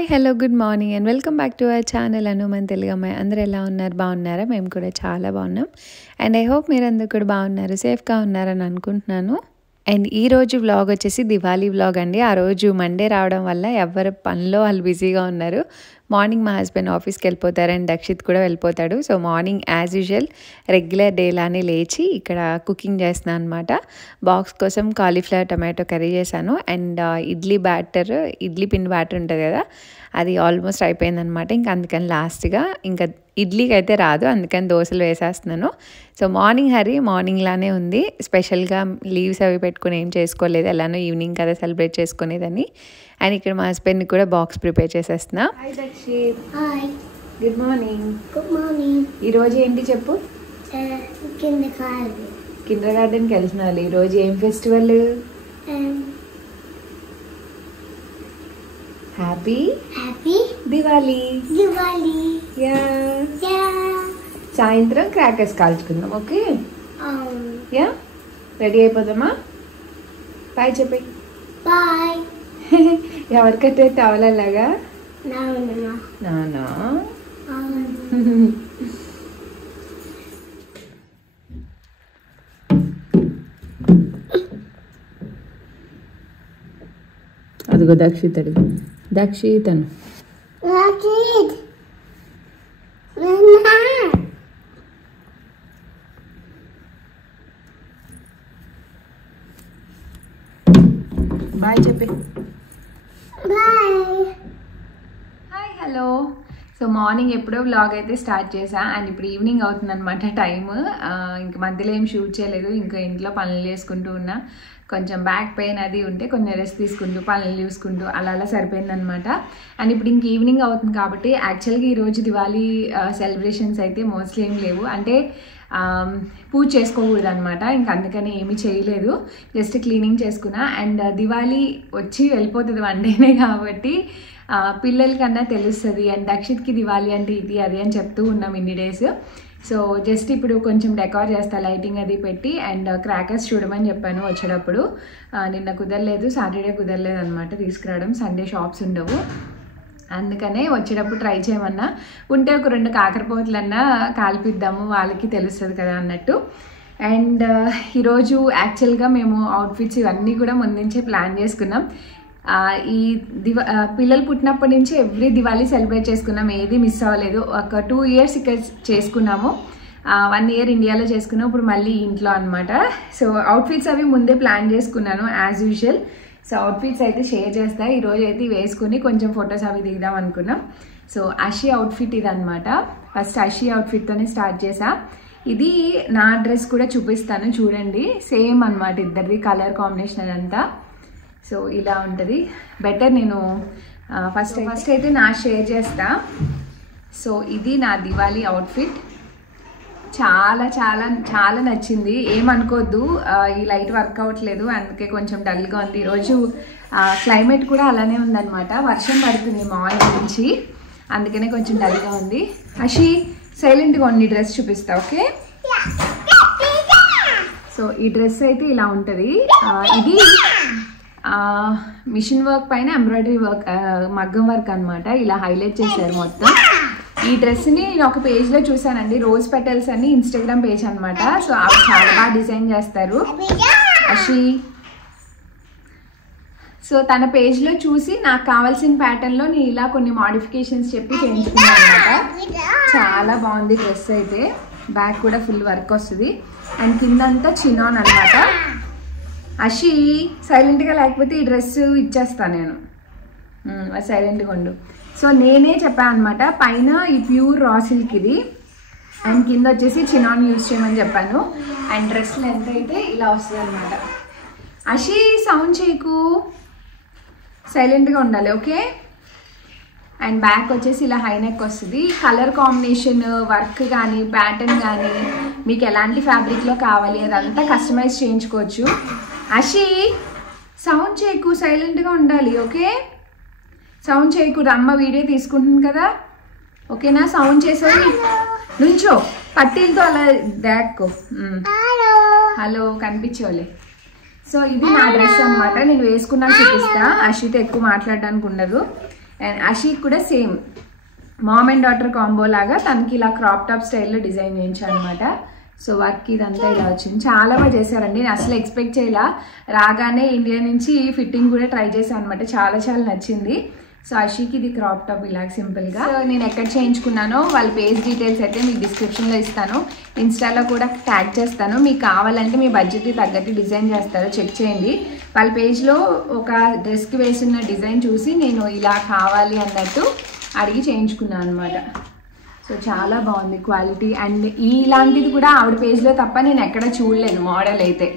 Hi hello good morning and welcome back to our channel Hanuman Telugu అమ్మాయి. అందరూ ఎలా ఉన్నారు? బాగున్నారా? మేము కూడా చాలా బాగున్నాం అండ్ ఐ హోప్ మీరు అందరూ కూడా బాగున్నారు, సేఫ్గా ఉన్నారని అనుకుంటున్నాను. అండ్ ఈరోజు వ్లాగ్ వచ్చేసి దివాళీ వ్లాగ్ అండి. ఆ రోజు మండే రావడం వల్ల ఎవరి పనిలో వాళ్ళు బిజీగా ఉన్నారు. మార్నింగ్ మా హస్బెండ్ ఆఫీస్కి వెళ్ళిపోతారు అండ్ దక్షిత్ కూడా వెళ్ళిపోతాడు. So morning as usual regular డేలానే లేచి ఇక్కడ కుకింగ్ చేస్తున్నాను అనమాట. బాక్స్ కోసం కాలీఫ్లవర్ టమాటో కర్రీ చేశాను అండ్ ఇడ్లీ పిండి బ్యాటర్ ఉంటుంది కదా, అది ఆల్మోస్ట్ అయిపోయిందనమాట. ఇంకా అందుకని లాస్ట్గా ఇంకా ఇడ్లీకి అయితే రాదు, అందుకని దోశలు వేసేస్తున్నాను. సో మార్నింగ్ లానే ఉంది. స్పెషల్గా లీవ్స్ అవి పెట్టుకుని ఏం చేసుకోలేదు, ఎలానో ఈవినింగ్ కదా సెలబ్రేట్ చేసుకునేదని. అండ్ ఇక్కడ మా హస్బెండ్ని కూడా బాక్స్ ప్రిపేర్ చేసేస్తున్నా. Hi Dakshith. Hi. Good morning. Good morning. ఈరోజు ఏంటి చెప్పు? కిండర్ గార్డెన్కి వెళ్తున్నారు. ఈరోజు ఏం ఫెస్టివల్? హ్యాపీ దివాళీ. సాయంత్రం క్రాకర్స్ కాల్చుకుందాం. ఓకే, యా రెడీ అయిపోదామా? బాయ్ చెప్పి. బాయ్. ఎవరికైతే టవలలాగా నానా అదిగో దక్షితను బాయ్ చెప్పి. Hi hello. సో మార్నింగ్ ఎప్పుడో వ్లాగ్ అయితే స్టార్ట్ చేసా అండ్ ఇప్పుడు ఈవినింగ్ అవుతుంది అనమాట టైమ్. ఇంక మధ్యలో ఏం షూట్ చేయలేదు, ఇంకా ఇంట్లో పనులు చేసుకుంటూ ఉన్నా. కొంచెం బ్యాక్ పెయిన్ అది ఉంటే కొంచెం రెస్ట్ తీసుకుంటూ పనులు చూసుకుంటూ అలా సరిపోయిందనమాట. అండ్ ఇప్పుడు ఇంక ఈవినింగ్ అవుతుంది కాబట్టి యాక్చువల్గా ఈరోజు దివాళీ సెలబ్రేషన్స్ అయితే మోస్ట్లీ ఏం లేవు. అంటే పూజ చేసుకోకూడదు అనమాట, ఇంకా అందుకని ఏమీ చేయలేదు, జస్ట్ క్లీనింగ్ చేసుకున్నా. అండ్ దివాళీ వచ్చి వెళ్ళిపోతుంది వన్ డేనే కాబట్టి పిల్లలకన్నా తెలుస్తుంది. అండ్ దక్షిత్కి దివాళీ అంటే ఇది అది అని చెప్తూ ఉన్నాం ఇన్ని డేస్. సో జస్ట్ ఇప్పుడు కొంచెం డెకార్ చేస్తా, లైటింగ్ అది పెట్టి. అండ్ క్రాకర్స్ చూడమని చెప్పాను వచ్చేటప్పుడు. నిన్న కుదరలేదు, సాటర్డే కుదరలేదు అనమాట తీసుకురావడం, సండే షాప్స్ ఉండవు, అందుకనే వచ్చేటప్పుడు ట్రై చేయమన్నా. ఉంటే ఒక 2 కాకరపోతులన్నా కాల్పిద్దాము, వాళ్ళకి తెలుస్తుంది కదా అన్నట్టు. అండ్ ఈరోజు యాక్చువల్గా మేము అవుట్ఫిట్స్ ఇవన్నీ కూడా ముందు నుంచే ప్లాన్ చేసుకున్నాం. ఈ పిల్లలు పుట్టినప్పటి నుంచి ఎవ్రీ దివాళీ సెలబ్రేట్ చేసుకున్నాం, ఏది మిస్ అవ్వలేదు. ఒక 2 ఇయర్స్ ఇక్కడ చేసుకున్నాము, 1 ఇయర్ ఇండియాలో చేసుకున్నాం, ఇప్పుడు మళ్ళీ ఇంట్లో అనమాట. సో అవుట్ఫిట్స్ అవి ముందే ప్లాన్ చేసుకున్నాను యాజ్ యూజువల్. సో అవుట్ఫిట్స్ అయితే షేర్ చేస్తా. ఈరోజు అయితే వేసుకుని కొంచెం ఫొటోస్ అవి దిగుదాం అనుకున్నాం. సో అషి అవుట్ఫిట్ ఇది అనమాట. ఫస్ట్ అషి అవుట్ఫిట్తోనే స్టార్ట్ చేసా. ఇది నా డ్రెస్ కూడా చూపిస్తాను చూడండి, సేమ్ అనమాట, ఇద్దరిది కలర్ కాంబినేషన్ అదంతా. సో ఇలా ఉంటుంది. బెటర్ నేను ఫస్ట్ అయితే నా షేర్ చేస్తా. సో ఇది నా దివాళీ అవుట్ఫిట్, చాలా చాలా చాలా నచ్చింది. ఏమనుకోద్దు, ఈ లైట్ వర్క్ అవ్వట్లేదు, అందుకే కొంచెం డల్గా ఉంది. ఈరోజు క్లైమేట్ కూడా అలానే ఉందన్నమాట, వర్షం పడుతుంది మార్నింగ్ నుంచి, అందుకనే కొంచెం డల్గా ఉంది. అషి సైలెంట్గా ఉంది, డ్రెస్ చూపిస్తా. ఓకే, సో ఈ డ్రెస్ అయితే ఇలా ఉంటుంది. ఇది మిషన్ వర్క్ పైన ఎంబ్రాయిడరీ వర్క్, మగ్గం వర్క్ అనమాట, ఇలా హైలైట్ చేశారు మొత్తం. ఈ డ్రెస్ని నేను ఒక పేజ్లో చూసానండి, రోజ్ పెటల్స్ అని ఇన్స్టాగ్రామ్ పేజ్ అనమాట. సో అవి చాలా బాగా డిజైన్ చేస్తారు అషి. సో తన పేజ్లో చూసి నాకు కావాల్సిన ప్యాటర్న్లో నేను ఇలా కొన్ని మాడిఫికేషన్స్ చెప్పి చేయించుకున్నాను అనమాట. చాలా బాగుంది డ్రెస్ అయితే. బ్యాక్ కూడా ఫుల్ వర్క్ వస్తుంది అండ్ కిందంతా చినాన్ అనమాట. అషి సైలెంట్గా లేకపోతే ఈ డ్రెస్ ఇచ్చేస్తాను నేను, సైలెంట్గా ఉండు. సో నేనే చెప్పాను అనమాట, పైన ఈ ప్యూర్ రా సిల్క్ ఇది అండ్ కింద వచ్చేసి చినాన్ యూజ్ చేయమని చెప్పాను. అండ్ డ్రెస్ లెంత్ అయితే ఇలా వస్తుంది అనమాట. అషి సౌండ్ చేయకు, సైలెంట్గా ఉండాలి. ఓకే, అండ్ బ్యాక్ వచ్చేసి ఇలా హై నెక్ వస్తుంది. కలర్ కాంబినేషన్, వర్క్ కానీ ప్యాటర్న్ కానీ మీకు ఎలాంటి ఫ్యాబ్రిక్లో కావాలి అదంతా కస్టమైజ్ చేయించుకోవచ్చు. అషి సౌండ్ చేయకు, సైలెంట్గా ఉండాలి. ఓకే, సౌండ్ చేయకు, అమ్మ వీడియో తీసుకుంటుంది కదా, ఓకేనా? సౌండ్ చేసేది నుంచో, పట్టీలతో అలా దాక్కో. హలో కనిపించోలే. సో ఇది నా డ్రెస్ అనమాట, నేను వేసుకున్నాను చూపిస్తా. అషితో ఎక్కువ మాట్లాడడానికి ఉండదు. అండ్ అషీక్ కూడా same mom and daughter combo లాగా తనకి ఇలా క్రాప్ టాప్ స్టైల్లో డిజైన్ చేయించాను అనమాట. సో వర్క్ ఇదంతా ఇలా వచ్చింది. చాలా బాగా చేశారండి. నేను అసలు ఎక్స్పెక్ట్ చేయాల. రాగానే ఇండియా నుంచి ఫిట్టింగ్ కూడా ట్రై చేశాను అనమాట. చాలా చాలా నచ్చింది. సో అషీకి ఇది క్రాప్ టాప్ ఇలా సింపుల్గా. సో నేను ఎక్కడ చేయించుకున్నానో వాళ్ళ పేజ్ డీటెయిల్స్ అయితే మీకు డిస్క్రిప్షన్లో ఇస్తాను. ఇన్స్టాలో కూడా ట్యాగ్ చేస్తాను. మీకు కావాలంటే మీ బడ్జెట్కి తగ్గట్టు డిజైన్ చేస్తారు, చెక్ చేయండి. వాళ్ళ పేజ్లో ఒక డ్రెస్కి వేసిన డిజైన్ చూసి నేను ఇలా కావాలి అన్నట్టు అడిగి చేయించుకున్నాను అనమాట. సో చాలా బాగుంది క్వాలిటీ. అండ్ ఇలాంటిది కూడా ఆవిడ పేజ్లో తప్ప నేను ఎక్కడ చూడలేదు మోడల్ అయితే.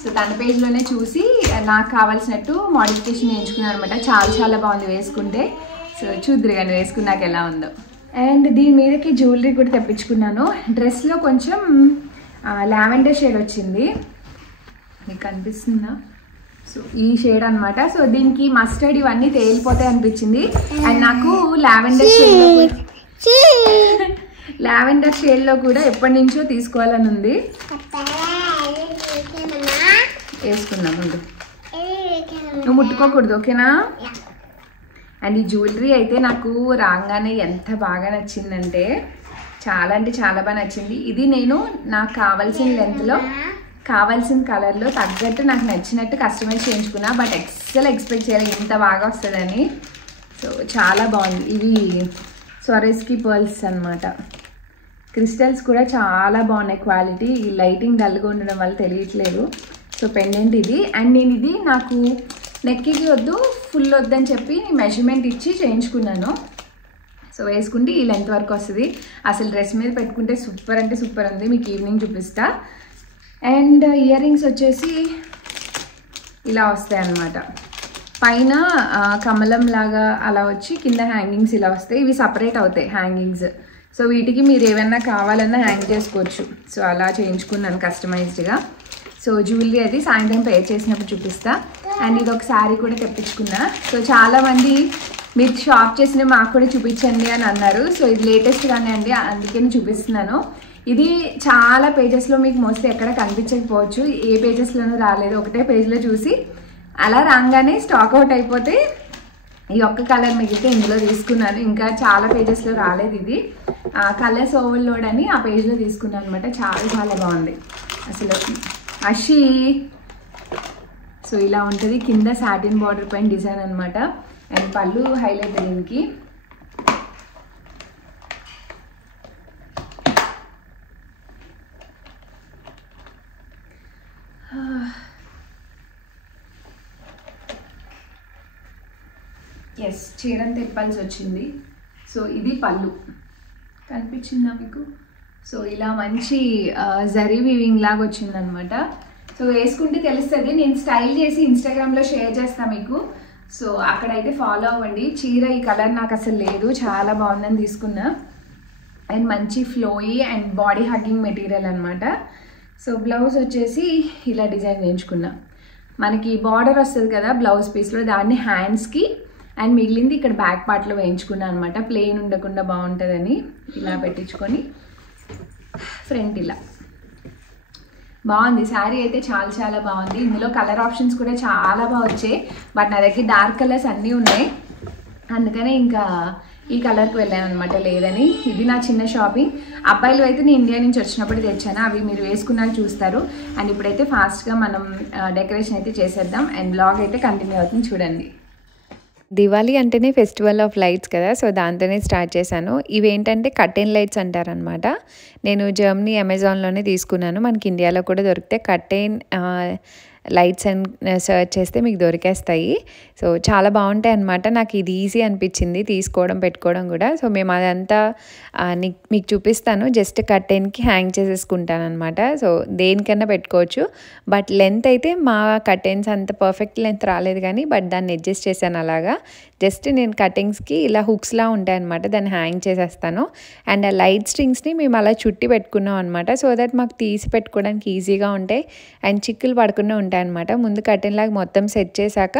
సో తన పేజ్లోనే చూసి నాకు కావాల్సినట్టు మోడిఫికేషన్ చేయించుకున్నాను అనమాట. చాలా చాలా బాగుంది వేసుకుంటే. సో చూద్దరు కానీ వేసుకున్నాక ఎలా ఉందో. అండ్ దీని మీదకి జ్యువెలరీ కూడా తెప్పించుకున్నాను. డ్రెస్లో కొంచెం లావెండర్ షేడ్ వచ్చింది, మీకు కనిపిస్తుందా? సో ఈ షేడ్ అనమాట. సో దీనికి మస్టర్డ్ ఇవన్నీ తేలిపోతాయి అనిపించింది. అండ్ నాకు లావెండర్ షేడ్లో కూడా ఎప్పటి నుంచో తీసుకోవాలని ఉంది. వేసుకుందాం ముందు, నువ్వు ముట్టుకోకూడదు, ఓకేనా? అండ్ ఈ జ్యువెలరీ అయితే నాకు రాగానే ఎంత బాగా నచ్చిందంటే చాలా అంటే చాలా బాగా నచ్చింది. ఇది నేను నాకు కావాల్సిన లెంత్లో కావాల్సిన కలర్లో తగ్గట్టు నాకు నచ్చినట్టు కస్టమైజ్ చేయించుకున్నా. బట్ ఎక్స్పెక్ట్ చేయాలి ఇంత బాగా వస్తుందని. సో చాలా బాగుంది. ఇవి స్వరెస్కి పర్ల్స్ అనమాట. క్రిస్టల్స్ కూడా చాలా బాగున్నాయి క్వాలిటీ. ఈ లైటింగ్ డల్గా ఉండడం వల్ల తెలియట్లేదు. సో పెండెంట్ ఇది. అండ్ నేను ఇది నాకు నెక్కి వద్దు, ఫుల్ వద్దని చెప్పి మెజర్మెంట్ ఇచ్చి చేయించుకున్నాను. సో వేసుకుంటే ఈ లెంత్ వరకు వస్తుంది. అసలు డ్రెస్ మీద పెట్టుకుంటే సూపర్ అంటే సూపర్ ఉంది. మీకు ఈవినింగ్ చూపిస్తా. అండ్ ఇయర్ రింగ్స్ వచ్చేసి ఇలా వస్తాయి అన్నమాట. పైన కమలం లాగా అలా వచ్చి కింద హ్యాంగింగ్స్ ఇలా వస్తాయి. ఇవి సపరేట్ అవుతాయి హ్యాంగింగ్స్. సో వీటికి మీరు ఏమైనా కావాలన్నా హ్యాంగ్ చేసుకోవచ్చు. సో అలా చేయించుకున్నాను కస్టమైజ్డ్గా. సో జ్యువెలరీ అది సాయంత్రం పే చేసినప్పుడు చూపిస్తా. అండ్ ఇది ఒక శారీ కూడా తెప్పించుకున్నా. సో చాలామంది మీరు షాప్ చేసిన మాకు కూడా చూపించండి అని అన్నారు. సో ఇది లేటెస్ట్గానే అండి, అందుకే చూపిస్తున్నాను. ఇది చాలా పేజెస్లో మీకు మోస్ట్లీ ఎక్కడ కనిపించకపోవచ్చు. ఏ పేజెస్లోనూ రాలేదు, ఒకటే పేజ్లో చూసి అలా రాగానే స్టాక్ అవుట్ అయిపోతే ఈ ఒక్క కలర్ మిగిలితే ఇందులో తీసుకున్నాను. ఇంకా చాలా పేజెస్లో రాలేదు. ఇది కలర్స్ ఓవర్లోడ్ అని ఆ పేజ్లో తీసుకున్నాను అనమాట. చాలా చాలా బాగుంది అసలు అషి. సో ఇలా ఉంటుంది. కింద సాటిన్ బార్డర్ పైన డిజైన్ అనమాట. అండ్ పళ్ళు హైలైట్ దీనికి. ఎస్, చీరంతా ఇప్పాల్సి వచ్చింది. సో ఇది పళ్ళు, కనిపించిందా మీకు? సో ఇలా మంచి జరీ వీవింగ్ లాగా వచ్చిందనమాట. సో వేసుకుంటే తెలుస్తుంది. నేను స్టైల్ చేసి ఇన్స్టాగ్రామ్లో షేర్ చేస్తాను మీకు. సో అక్కడైతే ఫాలో అవ్వండి. చీర ఈ కలర్ నాకు అసలు లేదు, చాలా బాగుందని తీసుకున్నా. అండ్ మంచి flowy and body hugging material అనమాట. సో బ్లౌజ్ వచ్చేసి ఇలా డిజైన్ చేయించుకున్నా. మనకి బార్డర్ వస్తుంది కదా బ్లౌజ్ పీస్లో, దాన్ని హ్యాండ్స్కి అండ్ మిగిలింది ఇక్కడ బ్యాక్ పార్ట్లో వేయించుకున్నాను అనమాట. ప్లెయిన్ ఉండకుండా బాగుంటుందని ఇలా పెట్టించుకొని ఫ్రంట్ ఇలా బాగుంది. శారీ అయితే చాలా చాలా బాగుంది. ఇందులో కలర్ ఆప్షన్స్ కూడా చాలా బాగా వచ్చాయి. బట్ నా దగ్గర డార్క్ కలర్స్ అన్నీ ఉన్నాయి, అందుకనే ఇంకా ఈ కలర్కి వెళ్ళాను అనమాట. లేదని ఇది నా చిన్న షాపింగ్. అబ్బాయిలు అయితే నేను ఇండియా నుంచి వచ్చినప్పుడు తెచ్చాను. అవి మీరు వేసుకున్నాక చూస్తారు. అండ్ ఇప్పుడైతే ఫాస్ట్గా మనం డెకరేషన్ అయితే చేసేద్దాం. అండ్ బ్లాగ్ అయితే కంటిన్యూ అవుతుంది, చూడండి. దివాళీ అంటేనే ఫెస్టివల్ ఆఫ్ లైట్స్ కదా, సో దాంతోనే స్టార్ట్ చేశాను. ఇవేంటంటే కర్టెన్ లైట్స్ అంటారనమాట. నేను జర్మనీ అమెజాన్లోనే తీసుకున్నాను. మనకి ఇండియాలో కూడా దొరికితే కర్టెన్ లైట్స్ అండ్ సర్చ్ చేస్తే మీకు దొరికేస్తాయి. సో చాలా బాగుంటాయి అన్నమాట. నాకు ఇది ఈజీ అనిపించింది తీసుకోవడం పెట్టుకోవడం కూడా. సో మేము అదంతా మీకు చూపిస్తాను. జస్ట్ కర్టెన్కి హ్యాంగ్ చేసేసుకుంటాను అనమాట. సో దేనికన్నా పెట్టుకోవచ్చు. బట్ లెంత్ అయితే మా కర్టెన్స్ అంత పర్ఫెక్ట్ లెంత్ రాలేదు కానీ, బట్ దాన్ని అడ్జస్ట్ చేశాను అలాగా. జస్ట్ నేను కటింగ్స్కి ఇలా హుక్స్లా ఉంటాయి అనమాట, దాన్ని హ్యాంగ్ చేసేస్తాను. అండ్ ఆ లైట్ స్ట్రింగ్స్ని మేము అలా చుట్టి పెట్టుకున్నాం అనమాట. సో దట్ మాకు తీసి పెట్టుకోవడానికి ఈజీగా ఉంటాయి అండ్ చిక్కులు పడకుండా ఉంటాయి అనమాట. ముందు కర్టెన్ లాగా మొత్తం సెట్ చేశాక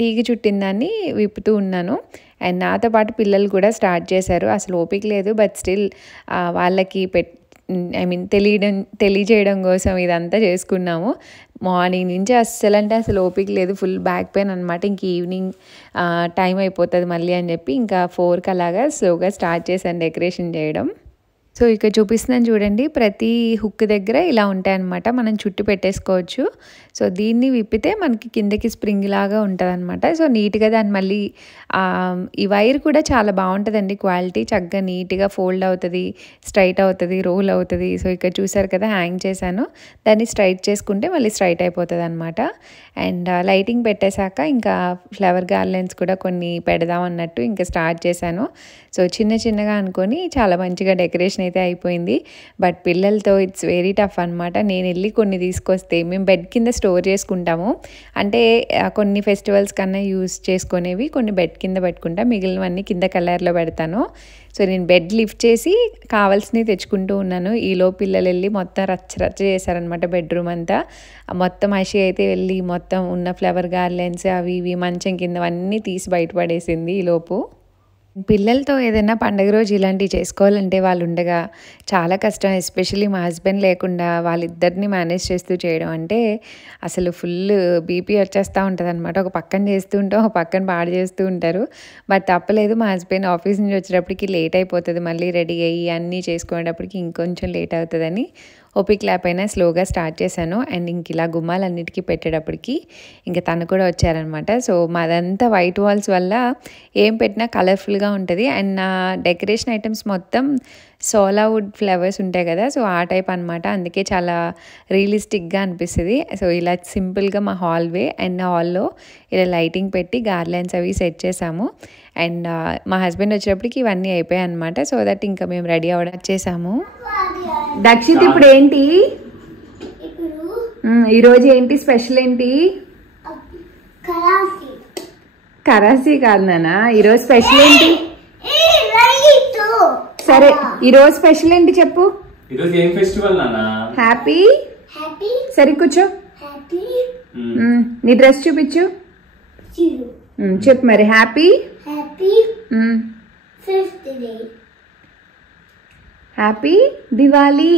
తీగ చుట్టిన దాన్ని విప్పుతూ ఉన్నాను. అండ్ నాతో పాటు పిల్లలు కూడా స్టార్ట్ చేశారు. అసలు ఓపిక లేదు, బట్ స్టిల్ వాళ్ళకి తెలియజేయడం కోసం ఇదంతా చేసుకున్నాము. మార్నింగ్ నుంచి అస్సలు అంటే అసలు ఓపిక లేదు, ఫుల్ బ్యాక్ పెయిన్ అనమాట. ఇంక ఈవినింగ్ టైం అయిపోతుంది మళ్ళీ అని చెప్పి ఇంకా 4కి అలాగా స్లోగా స్టార్ట్ చేశాను డెకరేషన్ చేయడం. సో ఇక్కడ చూపిస్తున్నాను చూడండి, ప్రతి హుక్ దగ్గర ఇలా ఉంటాయన్నమాట, మనం చుట్టు పెట్టేసుకోవచ్చు. సో దీన్ని విప్పితే మనకి కిందకి స్ప్రింగ్ లాగా ఉంటుంది అనమాట. సో నీట్గా దాన్ని మళ్ళీ ఈ వైర్ కూడా చాలా బాగుంటుందండి క్వాలిటీ, చక్కగా నీట్గా ఫోల్డ్ అవుతుంది, స్ట్రైట్ అవుతుంది, రోల్ అవుతుంది. సో ఇక్కడ చూసారు కదా హ్యాంగ్ చేశాను, దాన్ని స్ట్రైట్ చేసుకుంటే మళ్ళీ స్ట్రైట్ అయిపోతుంది అనమాట. అండ్ లైటింగ్ పెట్టేశాక ఇంకా ఫ్లవర్ గార్లెన్స్ కూడా కొన్ని పెడదాం అన్నట్టు ఇంకా స్టార్ట్ చేశాను. సో చిన్నగా అనుకొని చాలా మంచిగా డెకరేషన్ అయితే అయిపోయింది. బట్ పిల్లలతో ఇట్స్ వెరీ టఫ్ అనమాట. నేను వెళ్ళి కొన్ని తీసుకొస్తే మేము బెడ్ కింద స్టోర్ చేసుకుంటాము, అంటే కొన్ని ఫెస్టివల్స్ కన్నా యూస్ చేసుకునేవి కొన్ని బెడ్ కింద పెట్టుకుంటా, మిగిలినవన్నీ కింద కలర్లో పెడతాను. సో నేను బెడ్ లిఫ్ట్ చేసి కావాల్సినవి తెచ్చుకుంటూ ఉన్నాను. ఈలో పిల్లలు వెళ్ళి మొత్తం రచ్చ చేశారనమాట బెడ్రూమ్ అంతా. మొత్తం అషి అయితే వెళ్ళి మొత్తం ఉన్న ఫ్లవర్ గార్లెన్స్ అవి ఇవి మంచం కిందవన్నీ తీసి బయటపడేసింది ఈలోపు. పిల్లలతో ఏదైనా పండుగ రోజు ఇలాంటివి చేసుకోవాలంటే వాళ్ళు ఉండగా చాలా కష్టం. ఎస్పెషల్లీ మా హస్బెండ్ లేకుండా వాళ్ళిద్దరిని మేనేజ్ చేస్తూ చేయడం అంటే అసలు ఫుల్ బీపీ వచ్చేస్తూ ఉంటుంది అనమాట. ఒక పక్కన చేస్తూ ఉంటాం, ఒక పక్కన పాడు చేస్తూ ఉంటారు. బట్ తప్పలేదు, మా హస్బెండ్ ఆఫీస్ నుంచి వచ్చేటప్పటికి లేట్ అయిపోతుంది, మళ్ళీ రెడీ అయ్యి అన్నీ చేసుకునేటప్పటికి ఇంకొంచెం లేట్ అవుతుందని ఓపిక లేకపోయినా స్లోగా స్టార్ట్ చేశాను. అండ్ ఇంక ఇలా గుమ్మాలన్నిటికీ పెట్టేటప్పటికి ఇంకా తను కూడా వచ్చారనమాట. సో మాదంతా వైట్ వాల్స్ వల్ల ఏం పెట్టినా కలర్ఫుల్గా ఉంటుంది. అండ్ నా డెకరేషన్ ఐటమ్స్ మొత్తం సోలా వుడ్ ఫ్లవర్స్ ఉంటాయి కదా, సో ఆ టైప్ అనమాట. అందుకే చాలా రియలిస్టిక్గా అనిపిస్తుంది. సో ఇలా సింపుల్గా మా హాల్వే అండ్ హాల్లో ఇలా లైటింగ్ పెట్టి గార్లెన్స్ అవి సెట్ చేసాము. అండ్ మా హస్బెండ్ వచ్చేటప్పటికి ఇవన్నీ అయిపోయాయి అనమాట. సో దట్ ఇంకా మేము రెడీ అవ్వడం చేసాము. దక్షిత్ ఇప్పుడు ఏంటి ఈరోజు ఏంటి స్పెషల్ ఏంటి? కరాసీ కాదు నాన్న, ఈరోజు స్పెషల్ ఏంటి? సరే ఈరోజు స్పెషల్ ఏంటి చెప్పు. ఈరోజు ఏం ఫెస్టివల్ నాన్న? హ్యాపీ. సరే కూర్చో, నీ డ్రెస్ చూపించు, చెప్పు మరి. Happy happy Diwali.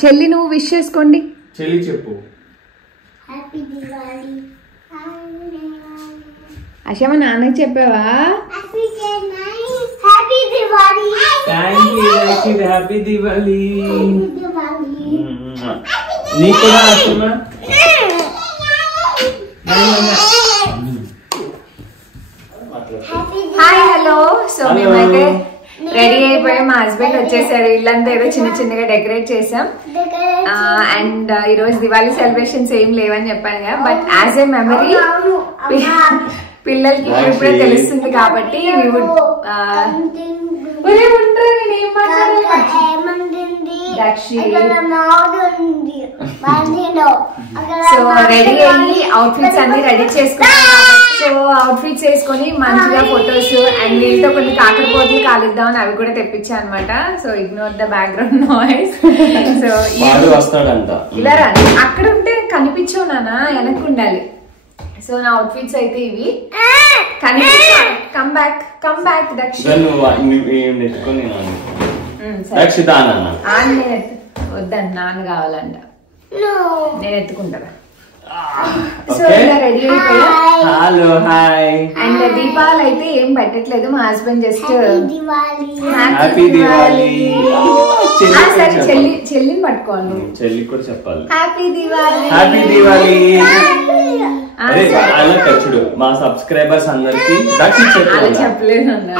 చెల్లి నువ్వు విష్ చేసుకోండి. చెల్లి చెప్పు. అశమ నాన్నకి చెప్పావా? హ్యాపీ దివాలి. నీకు కూడా వస్తున్నా. Hi hello. సో మేమైతే రెడీ అయిపోయాం, మా హస్బెండ్ వచ్చేసారు. ఇల్లంతా ఏదో చిన్నగా డెకరేట్ చేసాం. అండ్ ఈరోజు దివాళీ సెలబ్రేషన్స్ ఏం లేవని చెప్పాను కదా, బట్ యాజ్ ఏ మెమరీ పిల్లలకి ఇప్పుడే తెలుస్తుంది కాబట్టి సో రెడీ అయ్యి అవుట్ఫిట్స్ అన్ని రెడీ చేసుకున్నాం. సో అవుట్ఫిట్స్ వేసుకొని మంచిగా ఫొటోస్ అండ్ వీళ్ళతో కొన్ని కాకరపోతులు కాలుద్దామని అవి కూడా తెప్పించా అనమాట. So ignore the background noise. So ఇలా రండి, అక్కడ ఉంటే కనిపించవు నాన్న, వెనక్కి ఉండాలి. సో నా అవుట్ఫిట్స్ అయితే ఇవి. కమ్ బ్యాక్ దక్షిణ. వద్దండి, నాన్న కావాలంట, నేను ఎత్తుకుంటా. సో ఇలా రెడీ అయిపోయా. Hello hi. అండ్ దీపావళి అయితే ఏం పెట్టట్లేదు, మా హస్బెండ్ జస్ట్ హ్యాపీ దివాలి. సరే చెల్లిని పట్టుకోండి, చెల్లి కూడా చెప్పాలి హ్యాపీ దివాలి. హ్యాపీ దివాలి. అలా తెచ్చుడు మా సబ్స్క్రైబర్స్ అందరికి అలా చెప్పలేదు అన్న.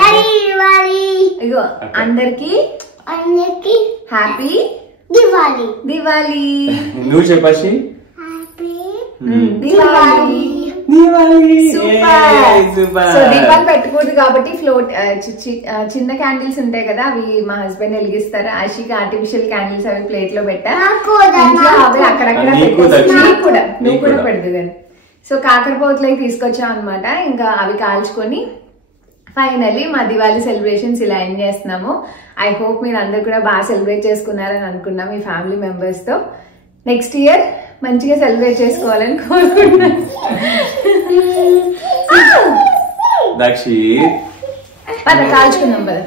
ఇగో అందరికి హ్యాపీ దివాలి. నువ్వు చెప్పాసి దివాలి. సో దీపాలు పెట్టకూడదు కాబట్టి ఫ్లోట్ చిన్న క్యాండిల్స్ ఉంటాయి కదా, అవి మా హస్బెండ్ వెలిగిస్తారు. ఆశికి ఆర్టిఫిషియల్ క్యాండిల్స్ అవి ప్లేట్ లో పెట్టా, అవి అక్కడక్కడ నువ్వు కూడా పెడదు కానీ. సో కాకరపోతులకి తీసుకొచ్చాం అనమాట. ఇంకా అవి కాల్చుకొని ఫైనలీ మా దివాళీ సెలబ్రేషన్స్ ఇలా ఎండ్ చేస్తున్నాము. ఐ హోప్ మీరు అందరు కూడా బాగా సెలబ్రేట్ చేసుకున్నారని అనుకున్నాం మీ ఫ్యామిలీ మెంబర్స్ తో. నెక్స్ట్ ఇయర్ మంచిగా సెలబ్రేట్ చేసుకోవాలని కోరుకుంటున్నాను. కాల్చుకుందాం కదా.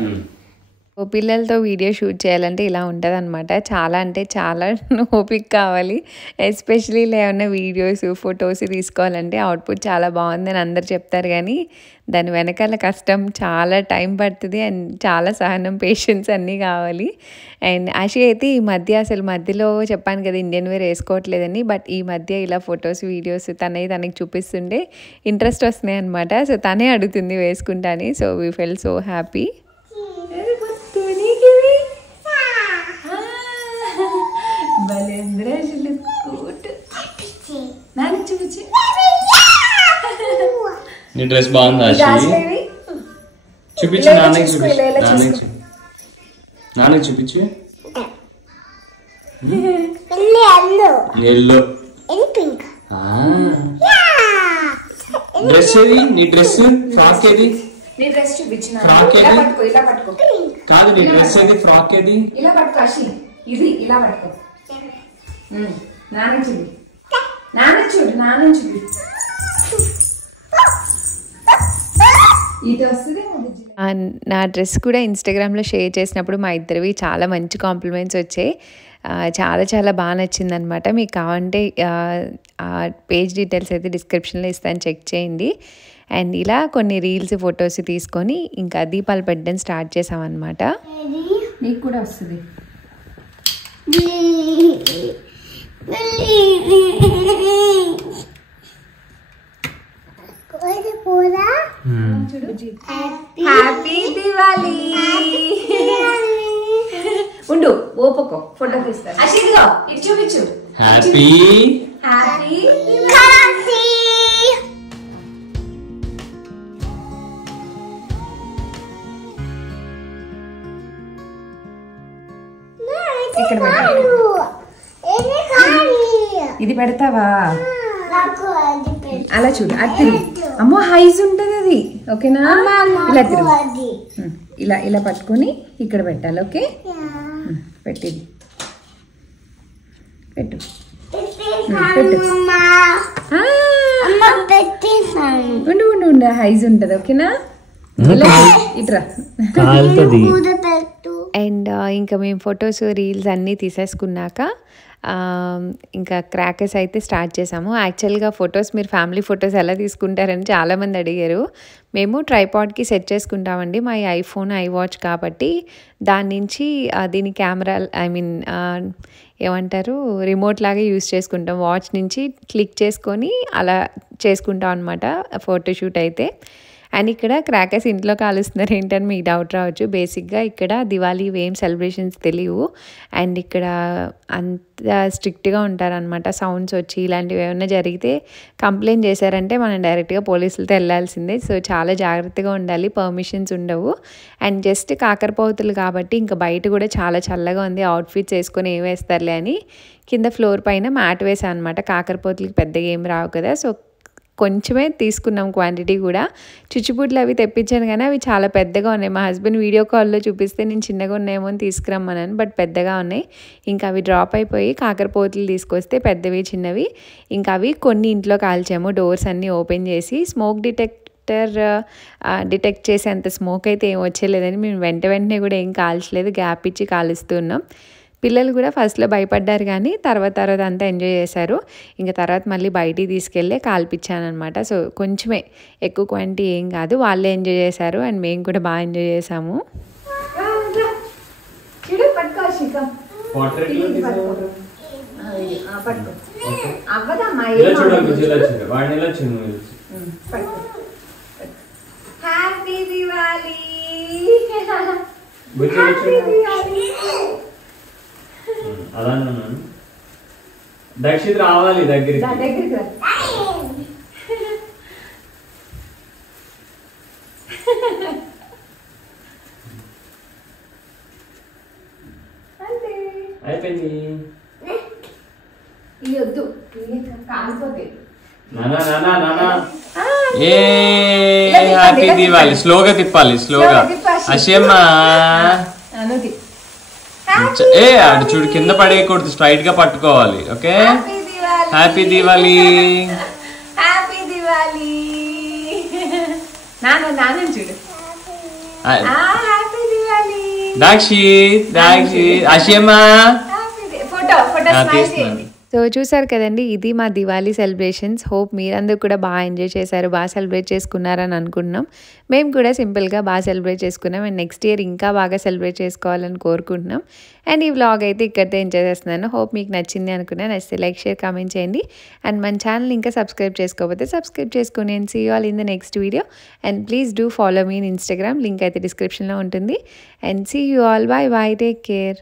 పిల్లలతో వీడియో షూట్ చేయాలంటే ఇలా ఉంటుందన్నమాట. చాలా అంటే చాలా ఓపిక కావాలి. ఎస్పెషలీ ఏమన్నా వీడియోస్, ఫొటోస్ తీసుకోవాలంటే అవుట్పుట్ చాలా బాగుందని అందరు చెప్తారు, కానీ దాని వెనకాల కష్టం చాలా టైం పడుతుంది అండ్ చాలా సహనం, పేషెన్స్ అన్నీ కావాలి. అండ్ ఆశి అయితే ఈ మధ్య అసలు మధ్యలో చెప్పాను కదా ఇండియన్ వేర్ వేసుకోవట్లేదని, బట్ ఈ మధ్య ఇలా ఫొటోస్, వీడియోస్ తనకి చూపిస్తుంటే ఇంట్రెస్ట్ వస్తున్నాయి అనమాట. సో తనే అడుగుతుంది వేసుకుంటాని. So we felt so happy. నీ డ్రెస్ బాగుందా చూపించు, నాన్నకి చూపించు, నాన్నకి చూపించు. ఎల్లో డ్రెస్ ఏది? నీ డ్రెస్ ఫ్రాక్ ఏది? ఫ్రాక్ ఏది? కాదు, నీ డ్రెస్ ఏది? ఫ్రాక్ ఏది? ఇలా పట్టుకో అషి, ఇది ఇలా పట్టుకో. నాన్న చూడు, నాన్న చూడు, నాన్న చూడు. ఇది వస్తుంది. నా డ్రెస్ కూడా ఇన్స్టాగ్రామ్లో షేర్ చేసినప్పుడు మా ఇద్దరివి చాలా మంచి కాంప్లిమెంట్స్ వచ్చాయి. చాలా చాలా బాగా నచ్చిందనమాట. మీకు కావాలంటే పేజ్ డీటెయిల్స్ అయితే డిస్క్రిప్షన్లో ఇస్తాను, చెక్ చేయండి. అండ్ ఇలా కొన్ని రీల్స్, ఫొటోస్ తీసుకొని ఇంకా దీపాలు పెట్టడం స్టార్ట్ చేసామన్నమాట. నీకు కూడా వస్తుంది. హ్యాపీ దివాలి. ఉండు, ఓపకో ఫోటో తీస్తాను. అషిదిగో ఇటు చూపించు. హ్యాపీ హ్యాపీ ఇది పెడతావా? అలా చూడు, అది తిరుగు. అమ్మో హైజ్ ఉంటుంది అది. ఓకేనా? ఇలా తిరుగు. ఇలా ఇలా పట్టుకొని ఇక్కడ పెట్టాలి. ఓకే, పెట్టిది పెట్టు, పెట్టు. ఉండు ఉండు ఉండు, హైజ్ ఉంటుంది. ఓకేనా? ఇట్రా. అండ్ ఇంకా మేము ఫొటోస్, రీల్స్ అన్నీ తీసేసుకున్నాక ఇంకా క్రాకర్స్ అయితే స్టార్ట్ చేసాము. యాక్చువల్గా ఫొటోస్ మీరు ఫ్యామిలీ ఫొటోస్ ఎలా తీసుకుంటారని చాలామంది అడిగారు. మేము ట్రైపాడ్కి సెట్ చేసుకుంటామండి. మా ఐఫోన్, ఐవాచ్ కాబట్టి దాని నుంచి దీని కెమెరా ఏమంటారు రిమోట్ లాగా యూస్ చేసుకుంటాం. వాచ్ నుంచి క్లిక్ చేసుకొని అలా చేసుకుంటాం అనమాట ఫోటోషూట్ అయితే. అండ్ ఇక్కడ క్రాకర్స్ ఇంట్లో కాలుస్తున్నారు ఏంటని మీకు డౌట్ రావచ్చు. బేసిక్గా ఇక్కడ దివాళీ ఏం సెలబ్రేషన్స్ తెలియవు. అండ్ ఇక్కడ అంత స్ట్రిక్ట్గా ఉంటారనమాట. సౌండ్స్ వచ్చి ఇలాంటివి ఏమైనా జరిగితే కంప్లైంట్ చేశారంటే మనం డైరెక్ట్గా పోలీసులతో వెళ్ళాల్సిందే. సో చాలా జాగ్రత్తగా ఉండాలి, పర్మిషన్స్ ఉండవు. అండ్ జస్ట్ కాకరపోతులు కాబట్టి ఇంకా బయట కూడా చాలా చల్లగా ఉంది. అవుట్ఫిట్స్ వేసుకొని ఏం వేస్తారులే అని కింద ఫ్లోర్ పైన మ్యాట్ వేసాను అనమాట. కాకరపోతులకి పెద్దగా ఏం రావు కదా, సో కొంచెమే తీసుకున్నాం క్వాంటిటీ కూడా. చుచ్చుబుడ్లు అవి తెప్పించాను కానీ అవి చాలా పెద్దగా ఉన్నాయి. మా హస్బెండ్ వీడియో కాల్లో చూపిస్తే నేను చిన్నగా ఉన్నాయేమో అని తీసుకురమ్మన్నాను, బట్ పెద్దగా ఉన్నాయి. ఇంకా అవి డ్రాప్ అయిపోయి కాకరపోతులు తీసుకొస్తే పెద్దవి, చిన్నవి. ఇంకా అవి కొన్ని ఇంట్లో కాల్చాము. డోర్స్ అన్నీ ఓపెన్ చేసి స్మోక్ డిటెక్ట్ చేసేంత స్మోక్ అయితే ఏం వచ్చేలేదని మేము వెంటనే కూడా ఏం కాల్చలేదు, గ్యాప్ ఇచ్చి కాలుస్తున్నాం. పిల్లలు కూడా ఫస్ట్లో భయపడ్డారు కానీ తర్వాత అంతా ఎంజాయ్ చేశారు. ఇంకా తర్వాత మళ్ళీ బయటికి తీసుకెళ్ళి కాల్పించాను అనమాట. సో కొంచెమే, ఎక్కువ క్వాంటిటీ ఏం కాదు. వాళ్ళే ఎంజాయ్ చేశారు అండ్ మేము కూడా బాగా ఎంజాయ్ చేసాము. హ్యాపీ దివాళీ. అలా దక్షిత్ రావాలి దగ్గరికి. అయిపోయింది. హ్యాపీ దివాళీ. స్లోగా తిప్పాలి, స్లోగా. అషేమ్మా అటు చూడు, కింద పడేయకూడదు, స్ట్రైట్ గా పట్టుకోవాలి. Okay, happy Diwali. Happy Diwali. నాన్న చూడు. హ్యాపీ దివాళీ. దాక్షి అషియమ్మా ఫోటో స్మైల్ చేయండి. సో చూసారు కదండి, ఇది మా దివాళీ సెలబ్రేషన్స్. హోప్ మీరందరూ కూడా బాగా ఎంజాయ్ చేశారు, బాగా సెలబ్రేట్ చేసుకున్నారని అనుకుంటున్నాం. మేము కూడా సింపుల్గా బాగా సెలబ్రేట్ చేసుకున్నాం అండ్ నెక్స్ట్ ఇయర్ ఇంకా బాగా సెలబ్రేట్ చేసుకోవాలని కోరుకుంటున్నాం. అండ్ ఈ వ్లాగ్ అయితే ఇక్కడితో ఎంజాయ్ చేస్తున్నాను. హోప్ మీకు నచ్చింది అనుకున్నాను. నచ్చితే లైక్, షేర్, కామెంట్ చేయండి. అండ్ మన ఛానల్ ఇంకా సబ్స్క్రైబ్ చేసుకోకపోతే సబ్స్క్రైబ్ చేసుకుని and see you all in the next video. And please do follow me in Instagram, link అయితే డిస్క్రిప్షన్లో ఉంటుంది. And see you all, bye bye, take care.